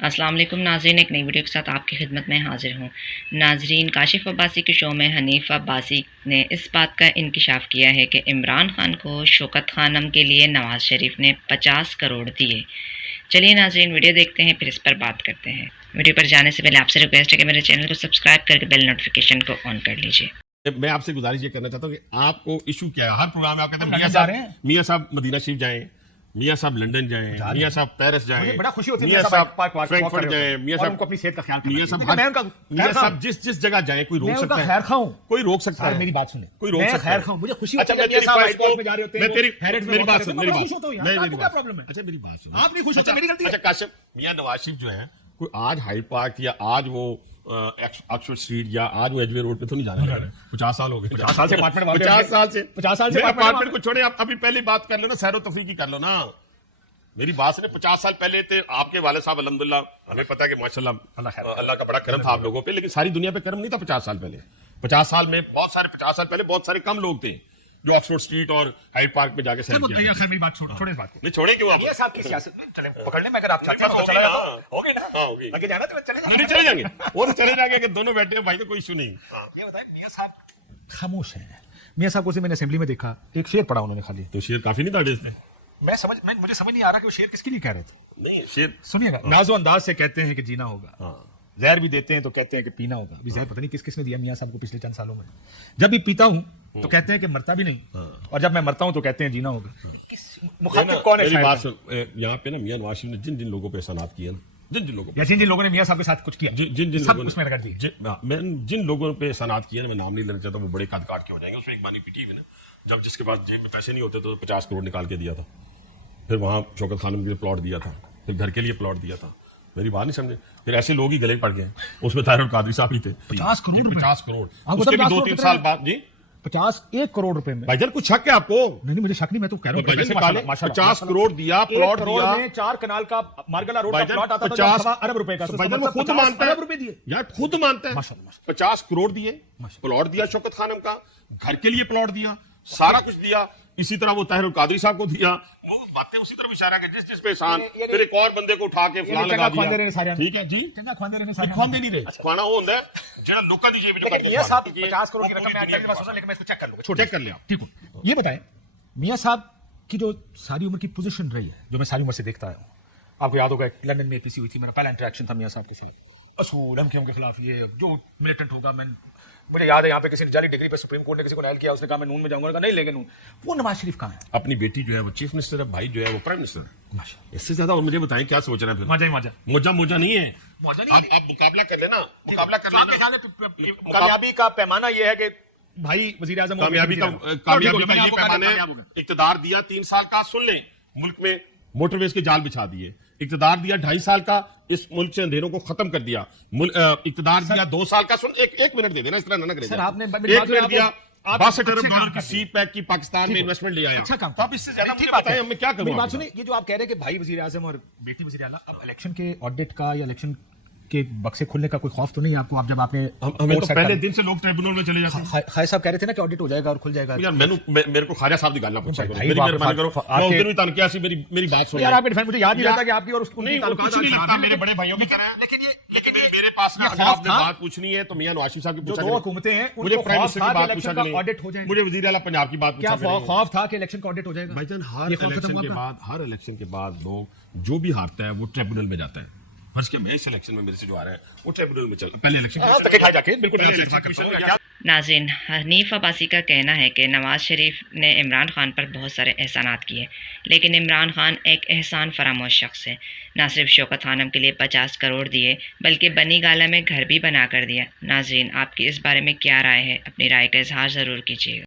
السلام علیکم ناظرین، ایک نئی ویڈیو کے ساتھ آپ کی خدمت میں حاضر ہوں۔ ناظرین، کاشف عباسی کے شو میں حنیف عباسی نے اس بات کا انکشاف کیا ہے کہ عمران خان کو شوکت خانم کے لیے نواز شریف نے 50 کروڑ دیے۔ چلیے ناظرین، ویڈیو دیکھتے ہیں، پھر اس پر بات کرتے ہیں۔ ویڈیو پر جانے سے پہلے آپ سے ریکویسٹ ہے کہ میرے چینل کو سبسکرائب کر کے بیل نوٹیفیکیشن کو آن کر لیجیے۔ میں آپ سے گزارش یہ کرنا چاہتا ہوں کہ آپ کو ایشو کیا ہے؟ ہر پروگرام میں آپ کہتے ہیں میاں صاحب مدینہ شریف جائیں، میاں صاحب لنڈن جائیں، میاں صاحب پیرس جائیں، بڑا خوشی ہوتی ہے میاں صاحب فرینکفرٹ جائیں، میاں صاحب کو اپنی صحت کا خیال میاں صاحب جس جگہ جائیں کوئی روک سکتا ہے؟ خیر خواہ ہوں، کوئی روک سکتا ہے؟ میری بات سنیں، کوئی روک سکتا ہے؟ خیر خواہ ہوں، مجھے خوشی ہوتی اچھا ہے میاں صاحب ایئر پورٹ میں جا رہے ہوتے ہیں، میری بات سن، میری خوش ہوتا ہوں یار، آپ کو کیا پرابلم ہے؟ اچھا میری بات سن، آپ نہیں خوش ہوتے، میری غلطی ہے؟ اچھا کاشف، میاں نواز شریف جو ہے کوئی آج ہائی پارک یا آج وہ آکسفورڈ اسٹریٹ یا آج وہ ایجوے روڈ پہ تو نہیں جانا ہے۔ 50 سال ہو گئے، 50 سال سے اپارٹمنٹ 50 سال سے اپارٹمنٹ کو چھوڑے، ابھی پہلی بات کر لو نا، سیر و تفریح کی کر لو نا۔ میری بات سنے، 50 سال پہلے تھے آپ کے والد صاحب، الحمدللہ ہمیں پتا ہے کہ ماشاءاللہ اللہ کا بڑا کرم تھا آپ لوگوں پہ، لیکن ساری دنیا پہ کرم نہیں تھا 50 سال پہلے۔ 50 سال میں بہت سارے 50 سال پہلے بہت سارے کم لوگ تھے جو آکسفورڈ اسٹریٹ اور ہائیڈ پارک میں جا کے سیر کیا۔ خیر میری بات چھوڑیں، اس بات کو نہیں چھوڑیں کیوں آپ؟ میاں صاحب کی سیاست میں چلیں پکڑ لیں، میں اگر آپ چاہتے ہیں تو چلا جاتا ہوں، ہو گئی نا؟ ہاں ہوگی، آگے جانا تو چلے نہیں چلے جائیں گے، وہ تو چلے جائیں گے کہ دونوں بیٹھے ہیں بھائی، تو کوئی ایشو نہیں۔ یہ بتائیں، میاں صاحب خاموش ہیں۔ میاں صاحب کو سے میں نے اسمبلی میں دیکھا، ایک شعر پڑھا انہوں نے خالی، تو شیر کافی نہیں تھا ڈیز پہ؟ مجھے سمجھ نہیں آ رہا کہ وہ شعر کس کے لیے کہہ رہے تھے۔ نہیں شیر سنیے گا، ناز و انداز سے کہتے ہیں کہ جینا ہوگا، زہر بھی دیتے ہیں تو کہتے ہیں کہ پینا ہوگا۔ ابھی زہر پتہ نہیں کس کس نے دیا میاں صاحب کو پچھلے چند سالوں میں۔ جب بھی پیتا ہوں تو کہتے ہیں کہ مرتا بھی نہیں، اور جب میں مرتا ہوں تو کہتے ہیں جینا ہوگا۔ مخاطب کون ہے؟ میری بات سن، یہاں پہ نا میاں نواز شریف نے جن لوگوں پہ احسانات کیے نا، جن لوگوں پہ، جن لوگوں نے میاں صاحب کے ساتھ کچھ کیا، جن سب لوگوں اس میں رگڑ دیے، میں جن لوگوں پہ احسانات کیے نا، میں نام نہیں لینا چاہتا، وہ بڑے قد کاٹ کے ہو جائیں گے۔ اس میں ایک بانی پیٹی ہوئی نا، جب جس کے پاس جیب میں پیسے نہیں ہوتے تو 50 کروڑ نکال کے دیا تھا، پھر وہاں شوکت خانم کے لیے پلاٹ دیا تھا، پھر گھر کے لیے پلاٹ دیا تھا۔ میری بات نہیں سمجھے؟ پھر ایسے لوگ ہی گلے پڑ گئے، اس میں طاہر القادری صاحب ہی تھے۔ 50 کروڑ، 50 کروڑ، آپ کو اس کے بھی 2-3 سال بعد۔ جی 51 کروڑ روپے میں بھائی جان کچھ شک ہے آپ کو؟ نہیں مجھے شک نہیں، میں تو کہہ رہا ہوں 50 کروڑ دیا، پلاٹ دیا، 4 کنال کا مارگلا روڈ کا پلاٹ آتا تھا 50 ارب روپے کا، خود مانتا ہے، ارب روپے دیے یار خود مانتا ہے، 50 کروڑ دیے، پلاٹ دیا شوکت خانم کا، گھر کے لیے پلاٹ دیا، سارا کچھ دیا۔ اسی طرح وہ طاہر القادری صاحب کو دیا، وہ باتیں اسی طرح اشارہ کہ جس پہ احسان، پھر ایک اور بندے کو اٹھا کے فلان لگا دیا۔ ٹھیک ہے جی، کھواندے نہیں رہے، کھوانا وہ ہوتا ہے جہاں لوکاں دی جیب وچ کرتے ہیں۔ میاں صاحب 50 کروڑ کی رقم میں اگلی بار سوچا، لیکن میں اس کو چیک کر لوں گا، چیک کر لیا۔ ٹھیک ہے، یہ بتائیں میاں صاحب کی جو ساری عمر کی پوزیشن رہی ہے، جو میں ساری عمر سے دیکھتا آیا ہوں، آپ کو یاد ہوگا لندن میں APC ہوئی تھی، میرا پہلا انٹریکشن تھا میاں صاحب کے ساتھ، اصول ہم کے خلاف، یہ جو ملیٹنٹ ہوگا، میں مجھے یاد ہے یہاں پہ کسی نے جعلی ڈگری پہ سپریم کورٹ نے کسی کو نائل کیا، اس نے کہا میں نون میں جاؤں گا، نہیں لیں گے نون۔ وہ نواز شریف کہاں ہے؟ اپنی بیٹی جو ہے وہ چیف منسٹر ہے، بھائی جو ہے وہ پرائم منسٹر ہے۔ اس سے زیادہ اور مجھے بتائیں کیا سوچ رہے ہیں؟ موجہ نہیں ہے، آپ مقابلہ کر لینا، مقابلہ کر لینا۔ کامیابی کا پیمانہ یہ ہے کہ بھائی وزیر اعظم کامیابی کا یہ پیمانے، اقتدار دیا 3 سال کا، سن لیں، ملک میں موٹر ویز کے جال بچھا دیے، اقتدار دیا 2.5 سال کا، اس ملک سے اندھیروں کو ختم کر دیا، اقتدار دیا 2 سال کا، سن ایک منٹ دے دینا، اس طرح نہ کرے، 1 منٹ دیا، 62 ارب ڈالر کی سی پیک کی پاکستان میں انویسٹمنٹ لے آیا۔ اچھا کام، اب اس سے زیادہ مجھے بتائیں میں کیا کروں؟ بات سنیں، یہ جو آپ کہہ رہے ہیں کہ بھائی وزیر اعظم اور بیٹی وزیر اعلیٰ، اب الیکشن کے آڈٹ کا یا الیکشن کے بکسے کھلنے کا کوئی خوف تو نہیں ہے آپ کو؟ اب جب آپ نے ہمیں تو پہلے دن سے لوگ ٹریبونل میں چلے جاتے ہیں۔ خواجہ صاحب کہہ رہے تھے نا کہ آڈٹ ہو جائے گا اور کھل جائے گا۔ یار میرے کو خواجہ صاحب کی گل نہ پوچھا کرو، میری مہربانی کرو، میں اس دن بھی تان کیا سی، میری بات سنو یار، آپ کے ڈیفینس مجھے یاد نہیں رہتا کہ آپ کی اور اس کو نہیں کچھ نہیں لگتا، میرے بڑے بھائیوں کی طرح، لیکن میرے پاس اگر آپ نے بات پوچھنی ہے تو میاں نواز شریف صاحب کی پوچھا جو حکومتیں ہیں، مجھے پرائم منسٹر کی بات پوچھا کریں، آڈٹ ہو جائے، مجھے وزیر اعلیٰ پنجاب کی بات پوچھا کریں۔ کیا خوف تھا کہ الیکشن کا آڈٹ ہو جائے گا؟ بھائی جان ہر الیکشن کے بعد لوگ جو بھی ہارتا ہے وہ ٹریبونل میں جاتا ہے۔ فرض کیا میں اس الیکشن میں میرے سے جو آ رہا ہے وہ ٹریبونل میں چل پہلے الیکشن۔ ناظرین، حنیف عباسی کا کہنا ہے کہ نواز شریف نے عمران خان پر بہت سارے احسانات کیے، لیکن عمران خان ایک احسان فراموش شخص ہے۔ نہ صرف شوکت خانم کے لیے 50 کروڑ دیے بلکہ بنی گالہ میں گھر بھی بنا کر دیا۔ ناظرین، آپ کی اس بارے میں کیا رائے ہے؟ اپنی رائے کا اظہار ضرور کیجیے گا۔